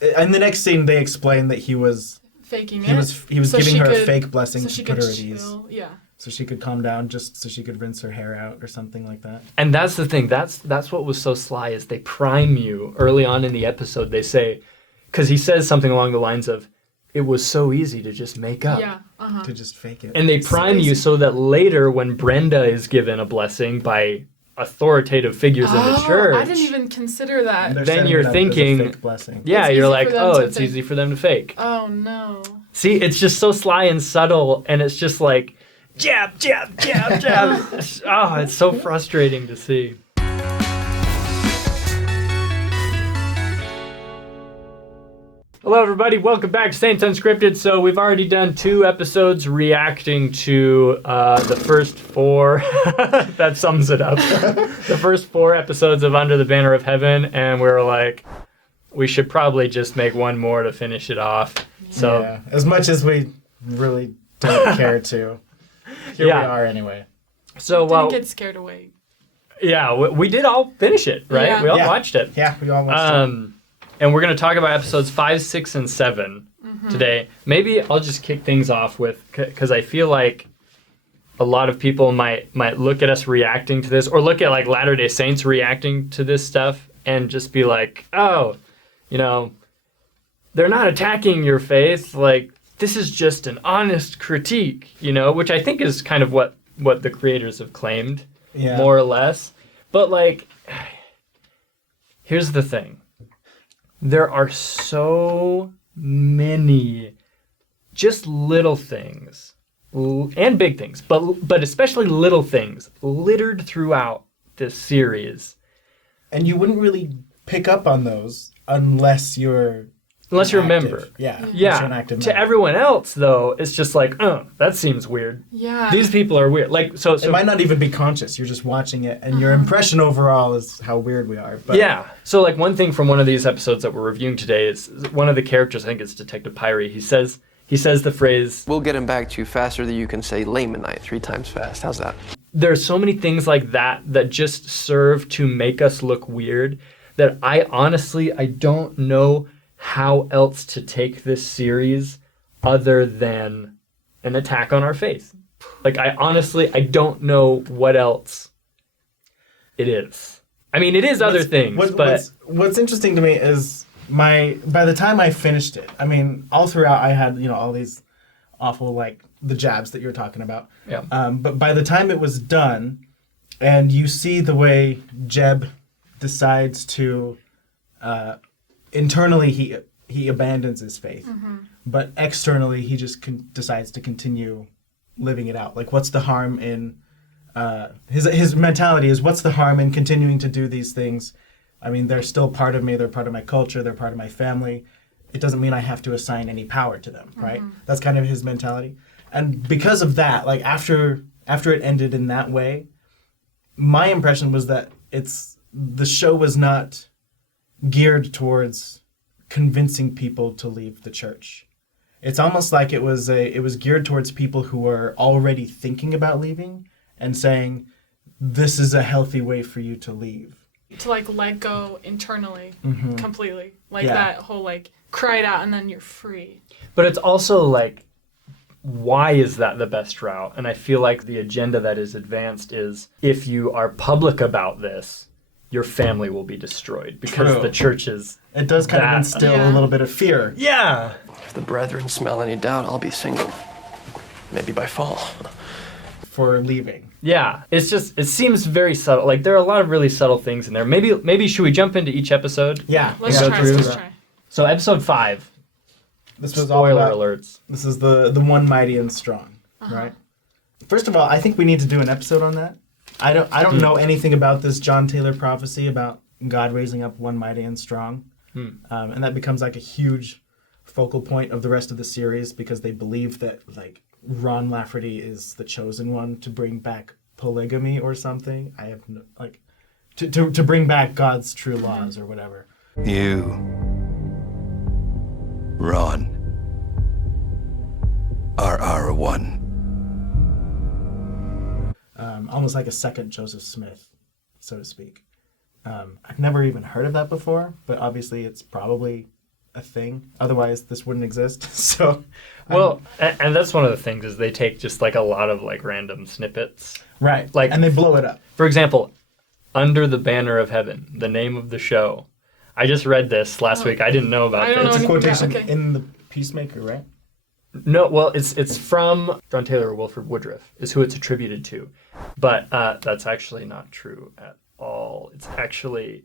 in the next scene, they explain that he was faking he was giving her a fake blessing to put her at ease. Yeah. So she could calm down, just so she could rinse her hair out or something like that. And that's the thing. That's what was so sly is they prime you early on in the episode. They say, because he says something along the lines of, "It was so easy to just make up." Yeah. To just fake it. And they prime you so that later, when Brenda is given a blessing by authoritative figures in the church, I didn't even consider that. Then you're thinking, fake blessing. yeah, It's you're easy like, for them oh, to it's fake. easy for them to fake. Oh no. See, it's just so sly and subtle, and it's just like, jab, jab, jab, jab. Oh, it's so frustrating to see. Hello, everybody. Welcome back to Saints Unscripted. So we've already done 2 episodes reacting to the first 4. That sums it up. The first 4 episodes of Under the Banner of Heaven, and we were like, we should probably just make one more to finish it off. So yeah, as much as we really don't care to, here we are anyway. So Didn't get scared away. Yeah, we did all finish it, right? Yeah. We all watched it. Yeah, we all watched it. And we're going to talk about episodes 5, 6, and 7 today. Maybe I'll just kick things off with, because I feel like a lot of people might look at us reacting to this, or look at like Latter-day Saints reacting to this stuff and just be like, oh, you know, they're not attacking your faith. Like, this is just an honest critique, you know, which I think is kind of what the creators have claimed, more or less. But like, here's the thing. There are so many just little things and big things, but especially little things littered throughout this series. And you wouldn't really pick up on those unless you're a member. Yeah. Yeah. To everyone else, though, it's just like, oh, that seems weird. Yeah. These people are weird. Like, so it might not even be conscious. You're just watching it, and your impression overall is how weird we are. But yeah. So, like, one thing from one of these episodes that we're reviewing today is one of the characters, I think it's Detective Pyrie, he says the phrase, "We'll get him back to you faster than you can say Lamanite 3 times fast." How's that? There's so many things like that just serve to make us look weird that I don't know how else to take this series other than an attack on our faith. Like, I don't know what else it is. I mean, it is other things, but... What's interesting to me is by the time I finished it, I mean, all throughout I had, all these awful, like, the jabs that you're talking about. Yeah. But by the time it was done, and you see the way Jeb decides to... internally, he abandons his faith, but externally, he just decides to continue living it out. Like, what's the harm in his mentality is, what's the harm in continuing to do these things? I mean, they're still part of me. They're part of my culture. They're part of my family. It doesn't mean I have to assign any power to them, right? That's kind of his mentality. And because of that, like after it ended in that way, my impression was that the show was not geared towards convincing people to leave the church. It's almost like it was geared towards people who were already thinking about leaving and saying, this is a healthy way for you to leave. To like let go internally completely. Like that whole like cry it out and then you're free. But it's also like, why is that the best route? And I feel like the agenda that is advanced is, if you are public about this, your family will be destroyed because the church is... It does kind of instill a little bit of fear. Yeah. If the brethren smell any doubt, I'll be single. Maybe by fall. For leaving. Yeah. It's just, it seems very subtle. Like, there are a lot of really subtle things in there. Maybe should we jump into each episode? Yeah. Let's try. So episode 5. This was spoiler all about, alerts. This is the one mighty and strong, right? First of all, I think we need to do an episode on that. I don't know anything about this John Taylor prophecy about God raising up one mighty and strong. And that becomes like a huge focal point of the rest of the series because they believe that like Ron Lafferty is the chosen one to bring back polygamy or something. I have no, like to bring back God's true laws or whatever. You, Ron, are our one. Almost like a second Joseph Smith, so to speak. I've never even heard of that before, but obviously it's probably a thing. Otherwise, this wouldn't exist. So, Well, and that's one of the things is they take just like a lot of like random snippets. right. Like- And they blow it up. For example, Under the Banner of Heaven, the name of the show. I just read this last week. I didn't know about I don't this. It's a know anything quotation about- okay. in the Peacemaker, right? No, well, it's from John Taylor or Wilford Woodruff is who it's attributed to, but that's actually not true at all. It's actually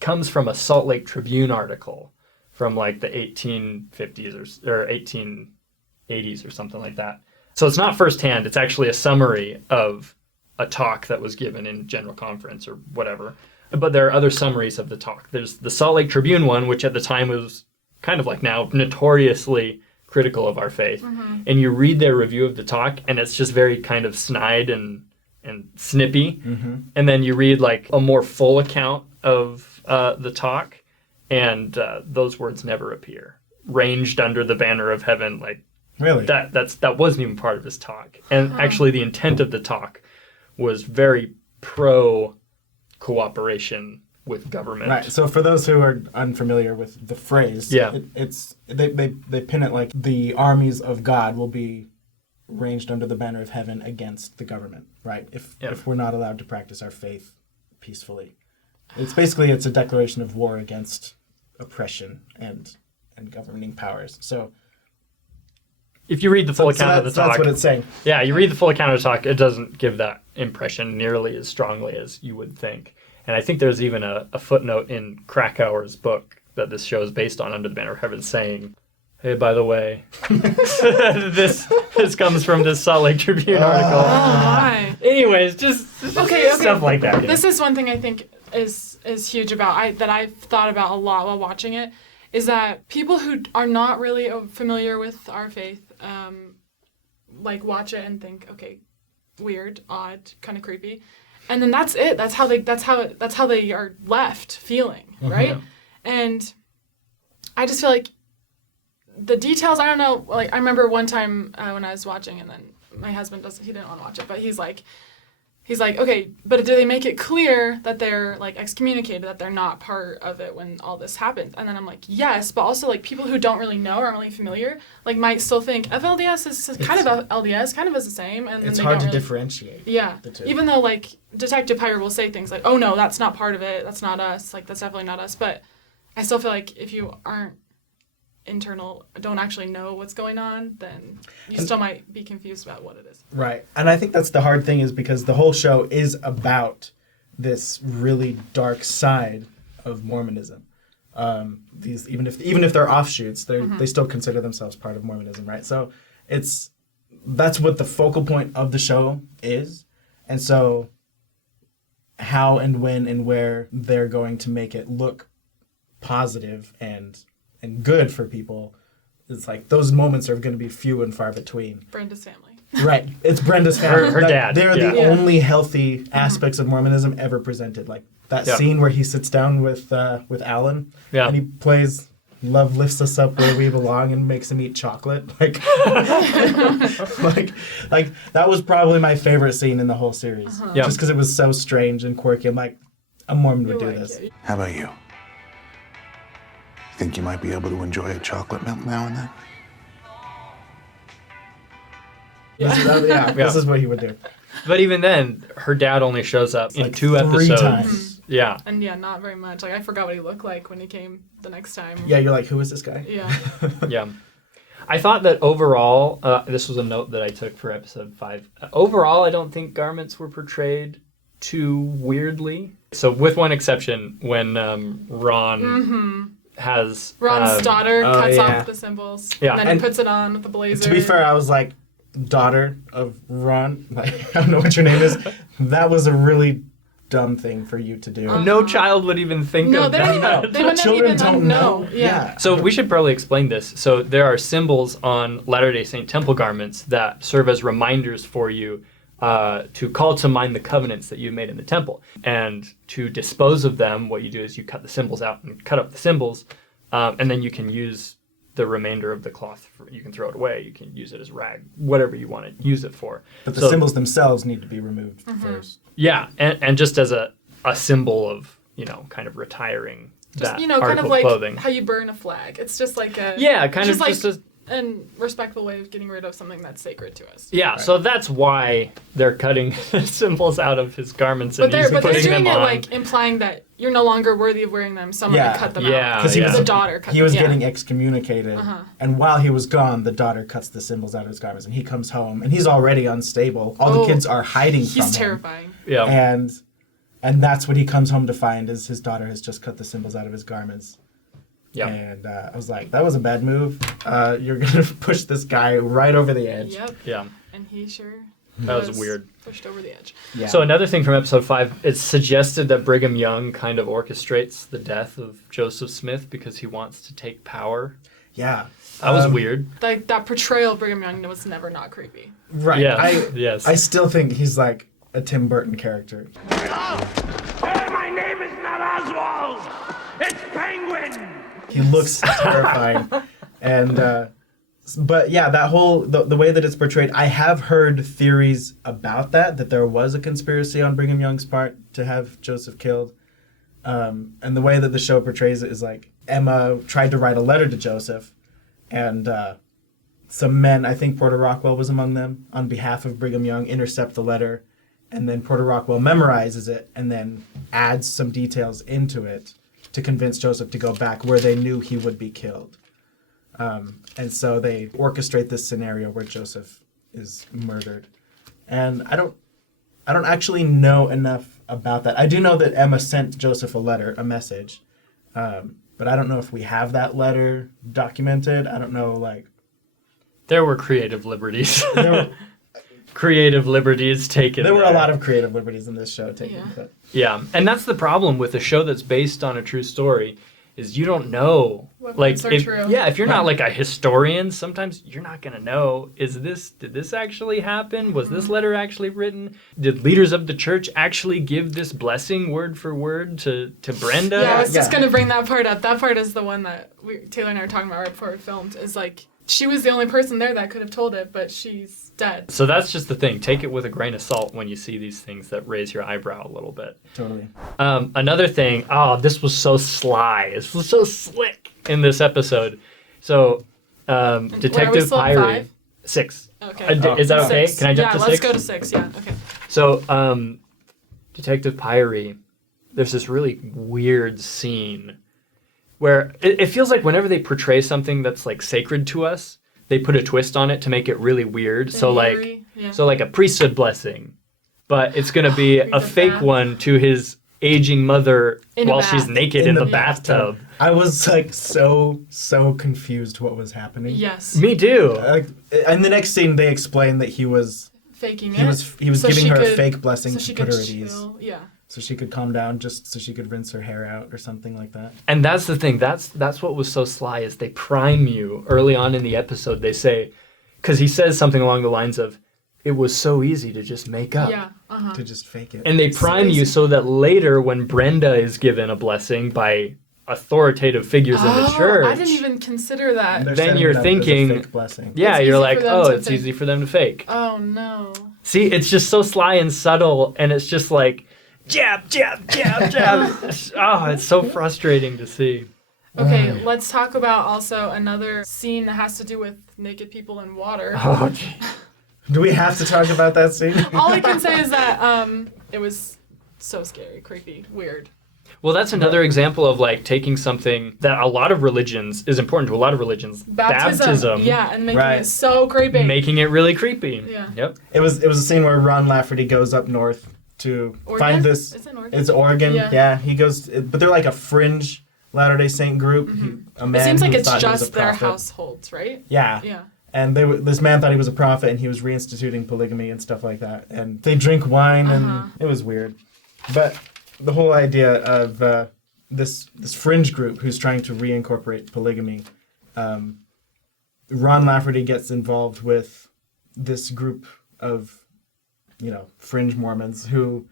comes from a Salt Lake Tribune article from like the 1850s or 1880s or something like that. So it's not firsthand. It's actually a summary of a talk that was given in general conference or whatever. But there are other summaries of the talk. There's the Salt Lake Tribune one, which at the time was kind of like now notoriously critical of our faith. And you read their review of the talk, and it's just very kind of snide and snippy. And then you read like a more full account of the talk, and those words never appear. Ranged under the banner of heaven, like Really? that wasn't even part of his talk. And actually, the intent of the talk was very pro cooperation with government. Right. So for those who are unfamiliar with the phrase, Yeah. They pin it like the armies of God will be ranged under the banner of heaven against the government, right? If we're not allowed to practice our faith peacefully. It's a declaration of war against oppression and governing powers. So If you read the full account of the talk, that's what it's saying. yeah, you read the full account of the talk, it doesn't give that impression nearly as strongly as you would think. And I think there's even a footnote in Krakauer's book that this show is based on, Under the Banner of Heaven, saying, hey, by the way, this comes from this Salt Lake Tribune article. Oh my. Anyways, just Okay. stuff like that. This is one thing I think is huge about that I've thought about a lot while watching it, is that people who are not really familiar with our faith, like watch it and think, okay, weird, odd, kind of creepy, and then that's it. That's how they are left feeling, right? And I just feel like the details, I don't know, like I remember one time when I was watching, and then my husband he didn't want to watch it, but he's like, okay, but do they make it clear that they're like excommunicated, that they're not part of it when all this happens? And then I'm like, yes, but also like people who don't really know, aren't really familiar, like might still think FLDS is kind of LDS, kind of is the same, and then It's they hard don't to really, differentiate. yeah, the two. even though like Detective Pyre will say things like, oh no, that's not part of it, that's not us, like that's definitely not us, but I still feel like if you aren't don't actually know what's going on, then you still might be confused about what it is. Right. And I think that's the hard thing, is because the whole show is about this really dark side of Mormonism. These even if they're offshoots, they still consider themselves part of Mormonism, right? So that's what the focal point of the show is. And so how and when and where they're going to make it look positive and good for people, it's like those moments are going to be few and far between. Brenda's family. Right. It's Brenda's family. Her dad. They're the Yeah. only healthy aspects of Mormonism ever presented. Like that scene where he sits down with Alan and he plays "Love Lifts Us Up Where We Belong" and makes him eat chocolate. Like that was probably my favorite scene in the whole series. Yeah. Just because it was so strange and quirky. I'm like, a Mormon would do this. How about you? Think you might be able to enjoy a chocolate milk now and then? This is what he would do. But even then, her dad only shows up in Like 2 3 episodes. times. Yeah. And yeah, not very much. Like I forgot what he looked like when he came the next time. Yeah, you're like, who is this guy? Yeah. Yeah. I thought that overall, this was a note that I took for episode 5. Overall, I don't think garments were portrayed too weirdly. So with one exception, when Ron has... Ron's daughter cuts yeah. off the symbols. Yeah. And then And he puts it on with the blazer. To be fair, I was like, daughter of Ron, like, I don't know what your name is. That was a really dumb thing for you to do. No child would even think No, of they that. don't even, they wouldn't Children even don't know. know. Yeah. So we should probably explain this. So there are symbols on Latter-day Saint temple garments that serve as reminders for you to call to mind the covenants that you made in the temple. And to dispose of them, what you do is you cut the symbols out and cut up the symbols, and then you can use the remainder of the cloth. You can throw it away. You can use it as rag, whatever you want to use it for. But the symbols themselves need to be removed first. Yeah, and just as a symbol of, kind of retiring Just, that kind of article like of clothing. how you burn a flag. It's just like a... Yeah, kind of like just a... a respectful way of getting rid of something that's sacred to us. Yeah, so that's why they're cutting symbols out of his garments and But they're putting doing them it on. like implying that you're no longer worthy of wearing them. Someone Yeah. cut them Yeah, out. Because he yeah. was The daughter cut he was them. getting excommunicated, and while he was gone, the daughter cuts the symbols out of his garments, and he comes home, and he's already unstable. All the kids are hiding from him. He's terrifying. Yeah. And that's what he comes home to find is his daughter has just cut the symbols out of his garments. Yeah. And I was like, that was a bad move. You're going to push this guy right over the edge. Yep. Yeah. And he sure That was weird. Pushed over the edge. Yeah. So another thing from episode 5, it's suggested that Brigham Young kind of orchestrates the death of Joseph Smith because he wants to take power. Yeah. That was weird. Like that portrayal of Brigham Young was never not creepy. Right. Yeah. Yes. I still think he's like a Tim Burton character. My name is not Oswald. It's Penguin. He looks terrifying. And, but yeah, that whole, the way that it's portrayed, I have heard theories about that there was a conspiracy on Brigham Young's part to have Joseph killed. And the way that the show portrays it is like Emma tried to write a letter to Joseph, and some men, I think Porter Rockwell was among them, on behalf of Brigham Young, intercept the letter, and then Porter Rockwell memorizes it and then adds some details into it to convince Joseph to go back where they knew he would be killed. And so they orchestrate this scenario where Joseph is murdered. And I don't actually know enough about that. I do know that Emma sent Joseph a message. But I don't know if we have that letter documented. I don't know, like... There were creative liberties. There were, creative liberties taken. there were a lot of creative liberties in this show taken. Yeah. But Yeah, and that's the problem with a show that's based on a true story is you don't know. What Like, parts are if, true. yeah, if you're not like a historian, sometimes you're not gonna know. Did this actually happen? Was this letter actually written? Did leaders of the church actually give this blessing word for word to Brenda? Yeah, I was just Yeah. going to bring that part up. That part is the one that Taylor and I were talking about right before we filmed, is like, she was the only person there that could have told it, but she's dead. So that's just the thing. Take it with a grain of salt when you see these things that raise your eyebrow a little bit. totally. Another thing, this was so sly. This was so slick in this episode. So, Detective still at Pyrie. 5? 6. Okay. Is that okay? 6. Can I jump to 6? Yeah, let's go to 6. Yeah, okay. So, Detective Pyrie, there's this really weird scene where it feels like whenever they portray something that's like sacred to us, they put a twist on it to make it really weird. So Eerie, yeah. like a priesthood blessing, but it's gonna be a the fake bath. one to his aging mother In a while she's bath. naked in the bathtub. I was like so confused what was happening. Yes. Me too. In the next scene, they explain that he was Faking he it. was so giving she her a could- fake blessing so to she put could her at ease, chill. Yeah. so she could calm down, just so she could rinse her hair out or something like that. And that's the thing. That's what was so sly is they prime you early on in the episode. They say, because he says something along the lines of, "It was so easy to just make up." Yeah. Uh-huh. To just fake it. And they prime you so that later, when Brenda is given a blessing by authoritative figures in the church, I didn't even consider that. They're then setting you're it up as a thinking- fake blessing. yeah, It's you're easy like, for them oh, to it's fake. easy for them to fake. Oh, no. See, it's just so sly and subtle, and it's just like jab, jab, jab, jab. It's so frustrating to see. Okay, let's talk about also another scene that has to do with naked people in water. Oh, gee. Do we have to talk about that scene? All I can say is that it was so scary, creepy, weird. Well, that's another example of like taking something that a lot of religions is important to a lot of religions. Baptism. Yeah, and making Right. it so creepy. Making it really creepy. Yeah. Yep. It was a scene where Ron Lafferty goes up north to Oregon? find this. Is it Oregon? It's Oregon. Yeah. Yeah, he goes, but they're like a fringe Latter-day Saint group. A man It seems like who it's thought he was a just their prophet. households, right? Yeah. Yeah. And this man thought he was a prophet, and he was reinstituting polygamy and stuff like that. And they drink wine, and it was weird. But the whole idea of this fringe group who's trying to reincorporate polygamy, Ron Lafferty gets involved with this group of, fringe Mormons who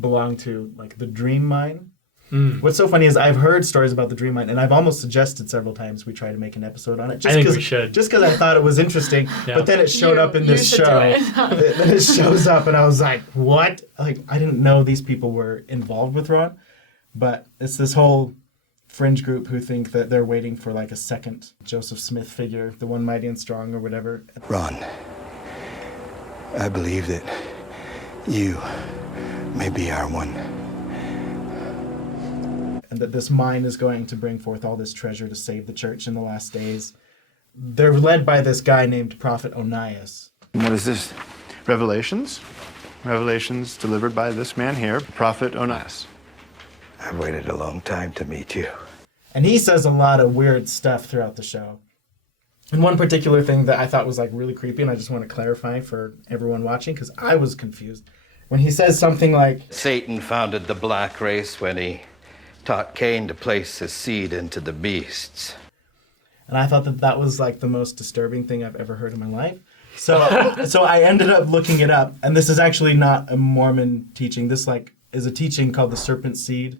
belong to like the Dream Mine. What's so funny is I've heard stories about the Dream Mine, and I've almost suggested several times we try to make an episode on it. I think we should. Just because I thought it was interesting, Yeah. but then it showed up in You this should do show. it. Then it shows up, and I was like, "What?" Like I didn't know these people were involved with Ron. But it's this whole fringe group who think that they're waiting for like a second Joseph Smith figure, the one mighty and strong or whatever. Ron, I believe that you may be our one. And that this mine is going to bring forth all this treasure to save the church in the last days. They're led by this guy named Prophet Onias. What is this? Revelations? Revelations delivered by this man here, Prophet Onias. I've waited a long time to meet you. And he says a lot of weird stuff throughout the show. And one particular thing that I thought was like really creepy, and I just want to clarify for everyone watching, because I was confused. When he says something like, Satan founded the black race when he taught Cain to place his seed into the beasts. and I thought that that was like the most disturbing thing I've ever heard in my life. So I ended up looking it up, and this is actually not a Mormon teaching. This like is a teaching called the Serpent seed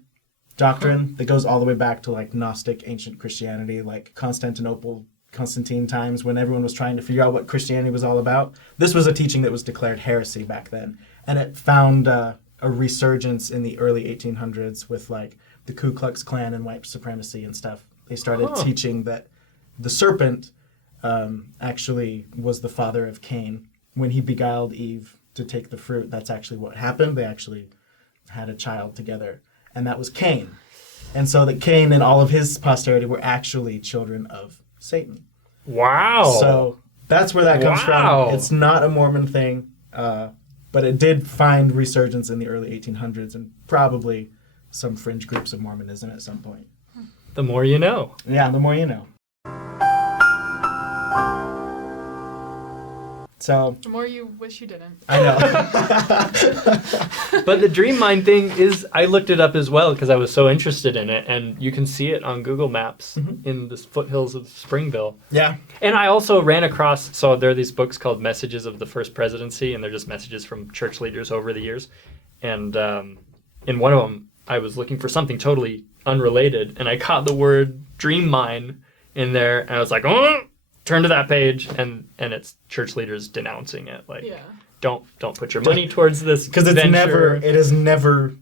doctrine that goes all the way back to like Gnostic ancient Christianity, like Constantine times when everyone was trying to figure out what Christianity was all about. This was a teaching that was declared heresy back then, and it found a resurgence in the early 1800s with like the Ku Klux Klan and white supremacy and stuff. They started teaching that the serpent actually was the father of Cain. When he beguiled Eve to take the fruit, that's actually what happened. They actually had a child together, and that was Cain. And so that Cain and all of his posterity were actually children of Satan. Wow. So that's where that comes from. It's not a Mormon thing, but it did find resurgence in the early 1800s and probably some fringe groups of Mormonism at some point. The more you know. Yeah, the more you know. So The more you wish you didn't. I know. But the Dream Mine thing is, I looked it up as well because I was so interested in it, and you can see it on Google Maps in the foothills of Springville. Yeah. And I also ran across, so there are these books called Messages of the First Presidency, and they're just messages from church leaders over the years. And in one of them, I was looking for something totally unrelated, and I caught the word Dream Mine in there, and I was like, oh! Turn to that page, and it's church leaders denouncing it. Like, don't put your money towards this because it has never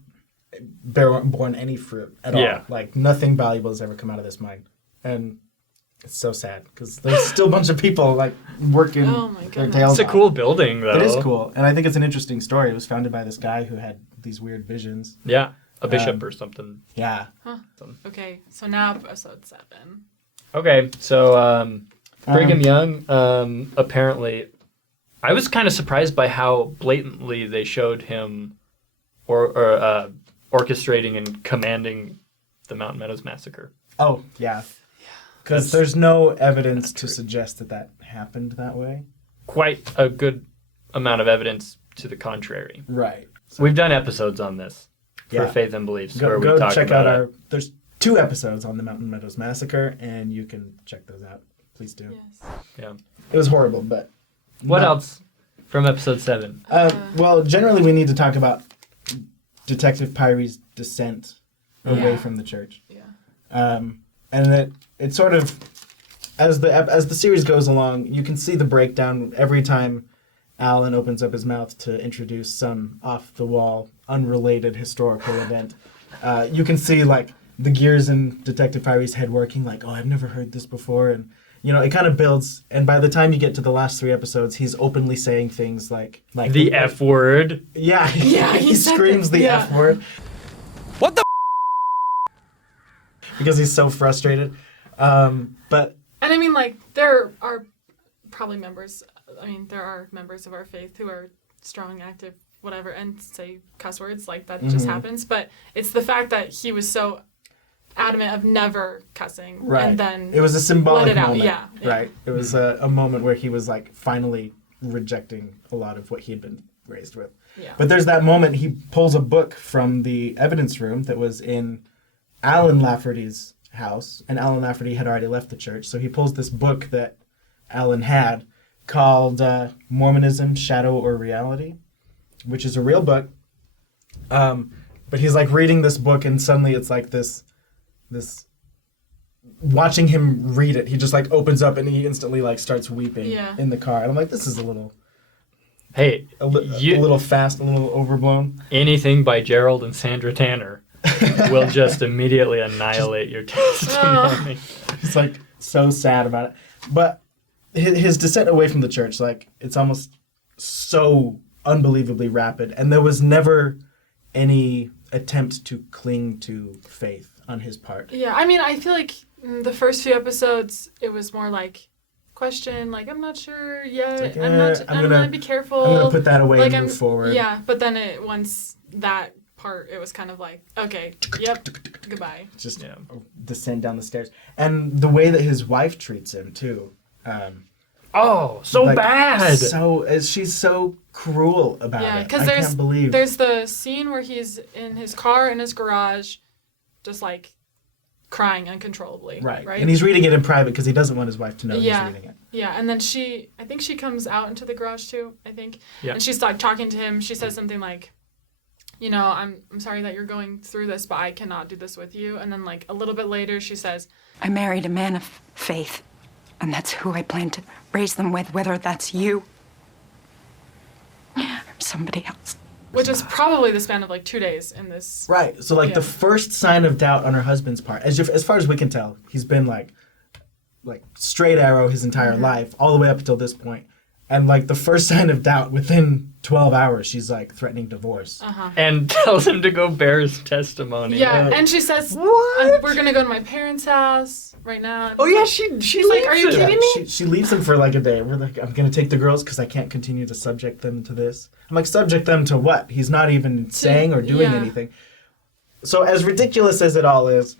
borne any fruit at all. Like nothing valuable has ever come out of this mine, and it's so sad because there's still a bunch of people like working their tails off. It's a cool building, though. It is cool, and I think it's an interesting story. It was founded by this guy who had these weird visions. Yeah, a bishop or something. Yeah. Huh. Okay, so now episode 7. Okay, so Brigham Young, apparently, I was kind of surprised by how blatantly they showed him orchestrating and commanding the Mountain Meadows Massacre. Oh, yeah. Because there's no evidence to suggest that that happened that way. Quite a good amount of evidence to the contrary. Right. So we've done episodes on this for Faith and Beliefs where we talk check about out there's 2 episodes on the Mountain Meadows Massacre, and you can check those out. Please do. Yes. Yeah. It was horrible, but... What else from episode 7? Well, generally we need to talk about Detective Pyre's descent away from the church. Yeah. And it sort of, as the series goes along, you can see the breakdown every time Alan opens up his mouth to introduce some off-the-wall, unrelated historical event. You can see, like, the gears in Detective Pyre's head working, like, oh, I've never heard this before, and... You know, it kind of builds, and by the time you get to the last 3 episodes, he's openly saying things like the F word. Yeah, he screams the F word. What the? Because he's so frustrated. But and I mean, like, there are probably members. I mean, there are members of our faith who are strong, active, whatever, and say cuss words like that just happens. But it's the fact that he was so adamant of never cussing, and then it was a symbolic moment. Yeah. Right. It was a moment where he was like finally rejecting a lot of what he had been raised with. Yeah. But there's that moment he pulls a book from the evidence room that was in Alan Lafferty's house, and Alan Lafferty had already left the church, so he pulls this book that Alan had called Mormonism, Shadow or Reality, which is a real book. But he's like reading this book, and suddenly it's like this watching him read it, he just like opens up and he instantly like starts weeping in the car. And I'm like, this is a little a little fast, a little overblown. Anything by Gerald and Sandra Tanner. will just immediately annihilate your testimony. He's like so sad about it. But his descent away from the church, like, it's almost so unbelievably rapid. And there was never any attempt to cling to faith on his part. Yeah, I mean, I feel like the first few episodes, it was more like question, like, I'm not sure yet. Like, I'm gonna be careful. I'm gonna put that away like, and move forward. Yeah, but then once that part, it was kind of like, okay, yep, goodbye. Just descend down the stairs. And the way that his wife treats him, too. So bad! She's so cruel about it. Yeah, because there's the scene where he's in his car in his garage, just like crying uncontrollably. Right. Right. And he's reading it in private because he doesn't want his wife to know he's reading it. Yeah, and then I think she comes out into the garage too, Yeah. And she's like talking to him. She says something like, you know, I'm sorry that you're going through this, but I cannot do this with you. And then like a little bit later, she says, I married a man of faith, and that's who I plan to raise them with, whether that's you or somebody else. Which is probably the span of like 2 days in this. Right. So like the first sign of doubt on her husband's part, as far as we can tell, he's been like straight arrow his entire life, all the way up until this point. And like the first sign of doubt, within 12 hours, she's like threatening divorce. And tells him to go bear his testimony. Yeah, and she says, we're going to go to my parents' house right now. Oh yeah, she's like, are you kidding me? She leaves him for like a day. We're like, I'm going to take the girls because I can't continue to subject them to this. I'm like, subject them to what? He's not even saying or doing anything. So as ridiculous as it all is,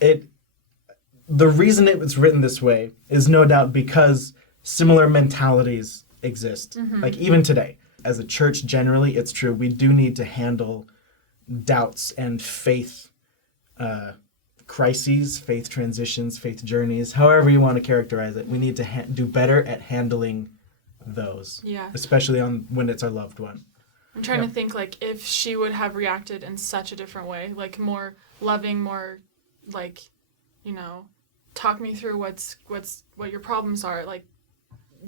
the reason it was written this way is no doubt because similar mentalities exist. Like even today, as a church generally, it's true, we do need to handle doubts and faith crises, faith transitions, faith journeys, however you want to characterize it. We need to do better at handling those, especially when it's our loved one. I'm trying to think like if she would have reacted in such a different way, like more loving, more like, you know, talk me through what your problems are. Like,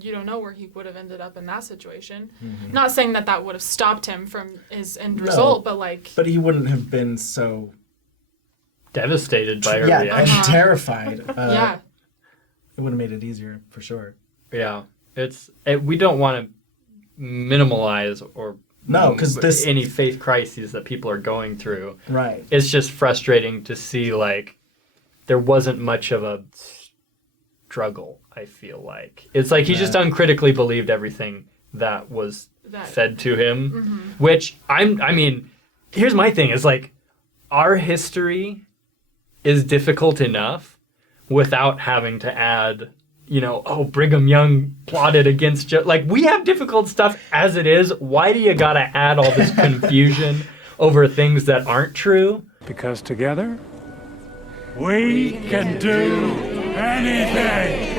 you don't know where he would have ended up in that situation. Not saying that would have stopped him from his end result, but like... But he wouldn't have been so... devastated by her reaction. And terrified. It would have made it easier, for sure. Yeah. We don't want to minimalize or... No, because any faith crises that people are going through. Right. It's just frustrating to see, like, there wasn't much of a struggle, I feel like. It's like he just uncritically believed everything that was fed to him, which I mean, here's my thing, is like, our history is difficult enough without having to add, you know, Brigham Young plotted against like, we have difficult stuff as it is. Why do you gotta add all this confusion over things that aren't true? Because together, we can do anything.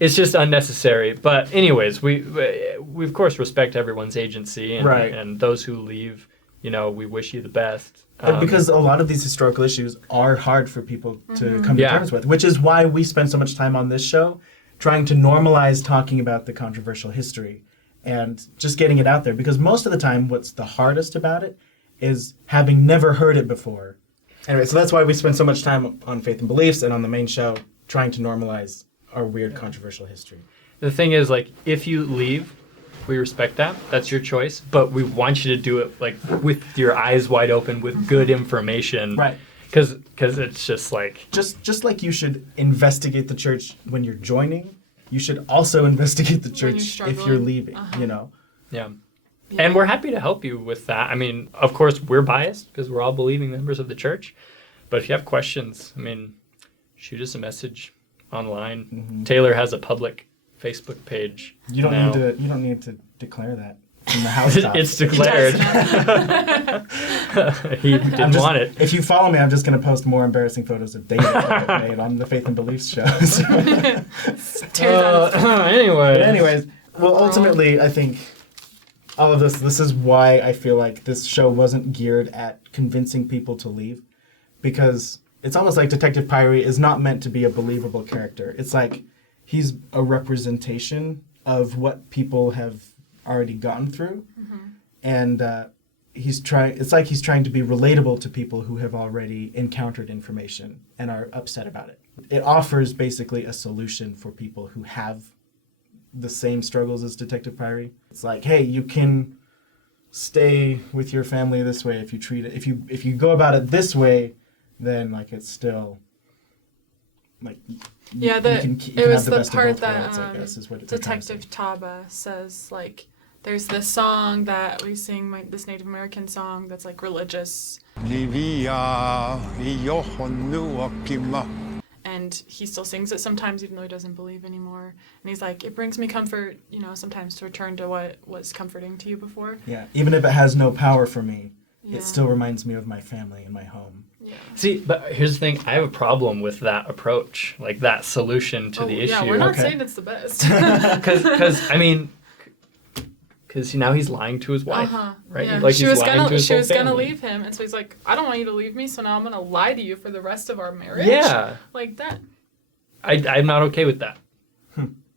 It's just unnecessary. But anyways, we of course respect everyone's agency, and those who leave, you know, we wish you the best. Because a lot of these historical issues are hard for people to come to terms with, which is why we spend so much time on this show trying to normalize talking about the controversial history and just getting it out there. Because most of the time, what's the hardest about it is having never heard it before. Anyway, so that's why we spend so much time on Faith and Beliefs and on the main show trying to normalize our weird controversial history. The thing is, like, if you leave, we respect that. That's your choice. But we want you to do it, like, with your eyes wide open, with good information. Right. Because it's just like... Just like you should investigate the church when you're joining, you should also investigate the church if you're leaving, you know? Yeah. And we're happy to help you with that. I mean, of course, we're biased because we're all believing members of the church. But if you have questions, I mean, shoot us a message online. Taylor has a public Facebook page. You don't need to declare that from the housetop. It's declared. He didn't want it. If you follow me, I'm just going to post more embarrassing photos of David that I've made on the Faith and Beliefs show. Anyways, well, ultimately, I think all of this is why I feel like this show wasn't geared at convincing people to leave, because it's almost like Detective Pyrie is not meant to be a believable character. It's like he's a representation of what people have already gone through, and he's trying to be relatable to people who have already encountered information and are upset about it. It offers basically a solution for people who have the same struggles as Detective Priory. It's like, hey, you can stay with your family this way if you treat it. If you go about it this way, then like it's still like it was the part that Detective Taba says, like, there's this song that we sing, this Native American song that's like religious. And he still sings it sometimes, even though he doesn't believe anymore. And he's like, it brings me comfort, sometimes to return to what was comforting to you before. Yeah, even if it has no power for me, it still reminds me of my family and my home. Yeah. See, but here's the thing. I have a problem with that approach, like that solution to the issue. Yeah, we're not saying it's the best. Because now he's lying to his wife, right? Yeah. Like she he's was lying gonna to his she whole was gonna family. leave him, and so he's like, I don't want you to leave me, so now I'm gonna lie to you for the rest of our marriage. Yeah, like that. I'm not okay with that.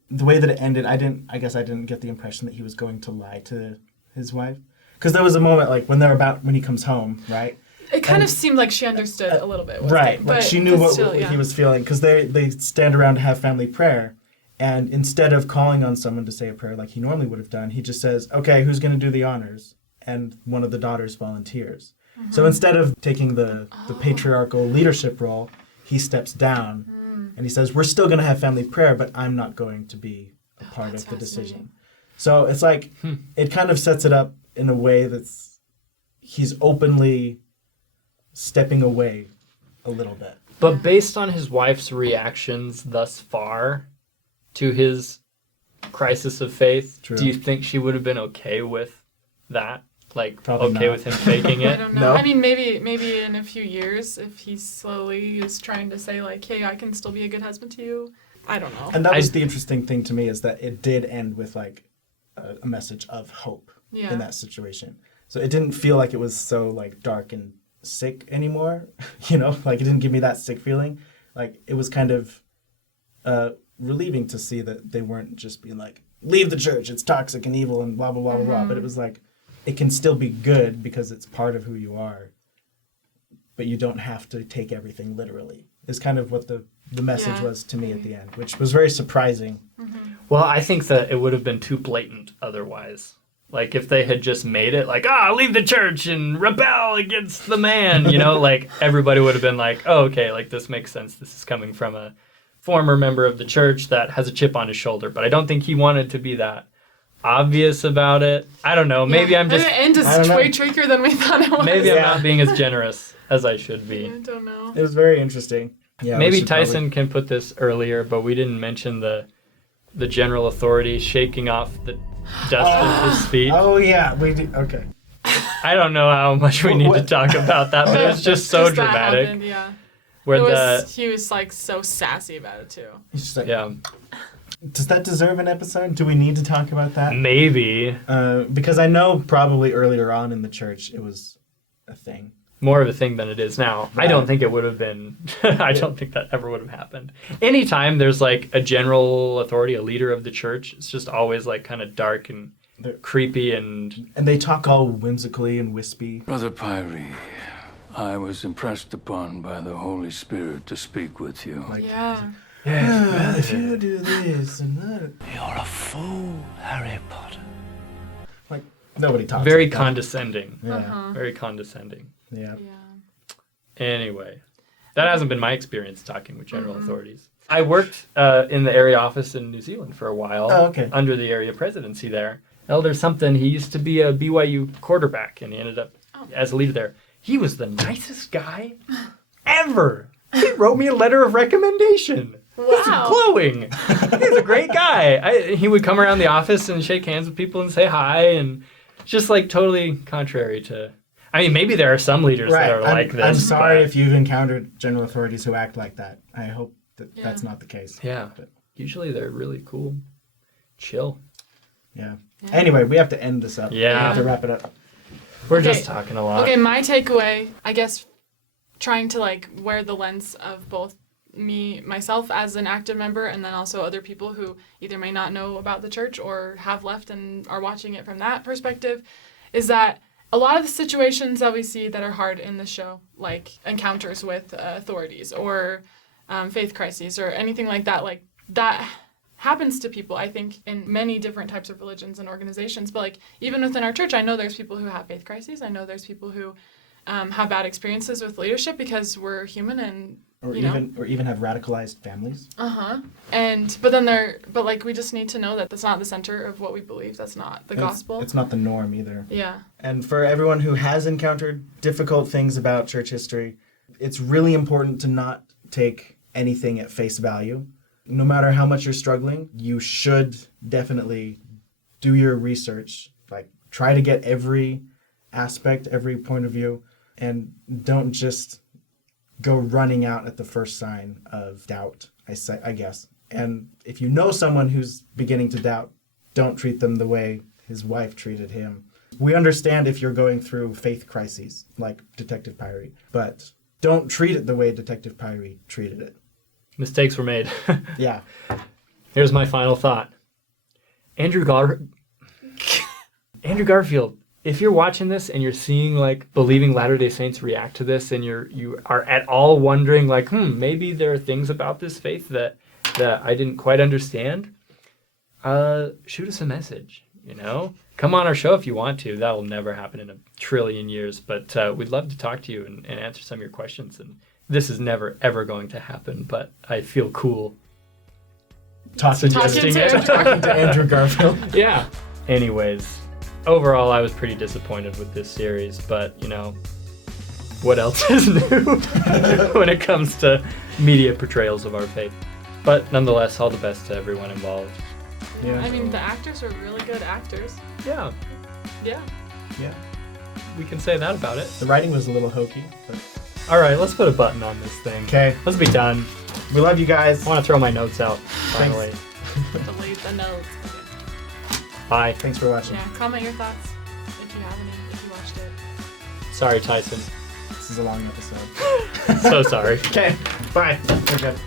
The way that it ended, I didn't get the impression that he was going to lie to his wife, because there was a moment like when he comes home, right? It kind of seemed like she understood a little bit. Right, like she knew what he was feeling, because they stand around to have family prayer. And instead of calling on someone to say a prayer like he normally would have done, he just says, okay, who's going to do the honors? And one of the daughters volunteers. Mm-hmm. So instead of taking the patriarchal leadership role, he steps down and he says, we're still going to have family prayer, but I'm not going to be a part of the decision. So it's like, it kind of sets it up in a way he's openly stepping away a little bit. But based on his wife's reactions thus far to his crisis of faith, do you think she would have been okay with that? Like, probably okay not. with him faking it? I don't know. No? I mean, maybe in a few years, if he slowly is trying to say, like, hey, I can still be a good husband to you. I don't know. And that was the interesting thing to me, is that it did end with, like, a message of hope in that situation. So it didn't feel like it was so, like, dark and sick anymore. Like, it didn't give me that sick feeling. Like, it was kind of relieving to see that they weren't just being like, leave the church, it's toxic and evil and blah, blah, blah, blah, blah. But it was like, it can still be good because it's part of who you are, but you don't have to take everything literally, is kind of what the message was to me at the end, which was very surprising. Mm-hmm. Well, I think that it would have been too blatant otherwise. Like, if they had just made it like, leave the church and rebel against the man, like, everybody would have been like, oh, okay, like, this makes sense. This is coming from a former member of the church that has a chip on his shoulder. But I don't think he wanted to be that obvious about it. I don't know. Maybe I'm just... Maybe it ends way trickier than we thought it was. Maybe I'm not being as generous as I should be. I don't know. It was very interesting. Yeah, maybe Tyson can put this earlier, but we didn't mention the general authority shaking off the dust of his feet. Oh, yeah. We did. Okay. I don't know how much we need to talk about that, but it was just so dramatic. Happened, yeah. Where he was like so sassy about it too. He's just like, yeah. Does that deserve an episode? Do we need to talk about that? Maybe. Because I know probably earlier on in the church it was a thing. More of a thing than it is now. Right. I don't think it would have been. I don't think that ever would have happened. Anytime there's like a general authority, a leader of the church, it's just always like kind of dark and creepy and they talk all whimsically and wispy. Brother Pyrie, I was impressed upon by the Holy Spirit to speak with you. Like, yeah. If you do this and that. You're a fool, Harry Potter. Like, nobody talks very like condescending. Yeah. Very condescending. Yeah. Anyway, that hasn't been my experience talking with general authorities. I worked in the area office in New Zealand for a while. Oh, okay. Under the area presidency there. Elder something, he used to be a BYU quarterback, and he ended up as a leader there. He was the nicest guy ever. He wrote me a letter of recommendation. Wow. It's glowing. He's a great guy. He would come around the office and shake hands with people and say hi, and just like totally contrary to... I mean, maybe there are some leaders that are like this. I'm sorry if you've encountered general authorities who act like that. I hope that that's not the case. Yeah. But usually they're really cool. Chill. Yeah. Anyway, we have to end this up. Yeah. We have to wrap it up. We're just talking a lot. Okay, my takeaway, I guess, trying to like wear the lens of both myself as an active member, and then also other people who either may not know about the church or have left and are watching it from that perspective, is that a lot of the situations that we see that are hard in the show, like encounters with authorities or faith crises or anything like that happens to people, I think, in many different types of religions and organizations. But like even within our church, I know there's people who have faith crises. I know there's people who have bad experiences with leadership because we're human and or even have radicalized families. But like we just need to know that that's not the center of what we believe. That's not the gospel. It's not the norm either. Yeah. And for everyone who has encountered difficult things about church history, it's really important to not take anything at face value. No matter how much you're struggling, you should definitely do your research. Like, try to get every aspect, every point of view, and don't just go running out at the first sign of doubt, I guess. And if you know someone who's beginning to doubt, don't treat them the way his wife treated him. We understand if you're going through faith crises, like Detective Pyrie, but don't treat it the way Detective Pyrie treated it. Mistakes were made. Yeah. Here's my final thought. Andrew Garfield, if you're watching this and you're seeing like believing Latter-day Saints react to this and you are at all wondering like, maybe there are things about this faith that I didn't quite understand, shoot us a message, Come on our show if you want to. That will never happen in a trillion years, but we'd love to talk to you and answer some of your questions. And this is never, ever going to happen, but I feel cool suggesting it. Talking to Andrew Garfield. Yeah. Anyways, overall, I was pretty disappointed with this series, but, what else is new when it comes to media portrayals of our faith? But nonetheless, all the best to everyone involved. Yeah. I mean, the actors are really good actors. Yeah. Yeah. Yeah. We can say that about it. The writing was a little hokey, but... All right, let's put a button on this thing. Okay. Let's be done. We love you guys. I want to throw my notes out, finally. Delete the notes. Okay. Bye. Thanks for watching. Yeah, comment your thoughts if you have any, if you watched it. Sorry, Tyson. This is a long episode. So sorry. Okay, bye. We're good.